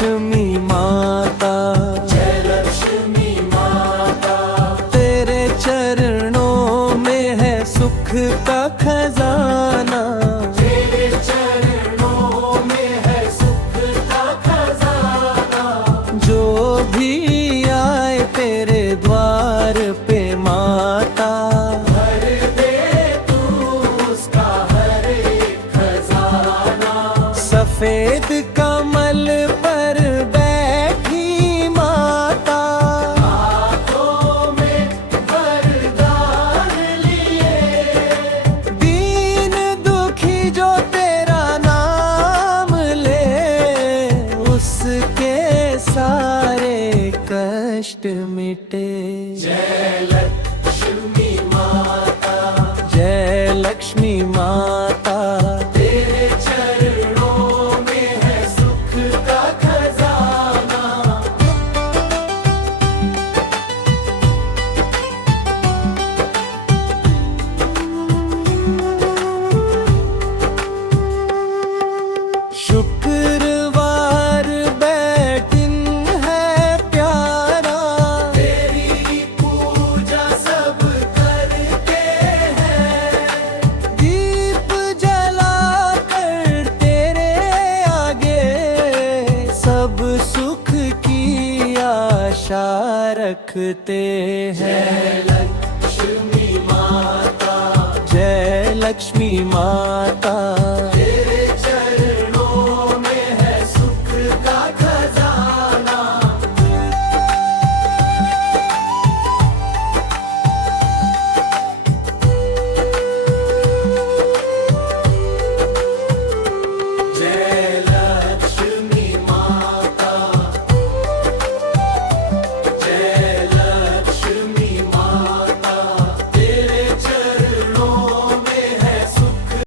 लक्ष्मी माता, जय लक्ष्मी माता। तेरे चरणों में है सुख का खजाना, तेरे चरणों में है सुख का खजाना। जो भी आए तेरे द्वार पे माता, भर दे तू उसका हर एक खजाना। सफेद कमल पर बैठी माता, हाथों में वरदान लिए। दीन दुखी जो तेरा नाम ले, उसके सारे कष्ट मिटे। जय लक्ष्मी माता, जय लक्ष्मी माता, तेरे चरणों में है सुख का खजाना। शुक्रवार बैठिन है प्यारा, तेरी पूजा सब करते हैं। दीप जला कर तेरे आगे, सब सुख की आशा रखते हैं। जय लक्ष्मी माता, जय लक्ष्मी माता,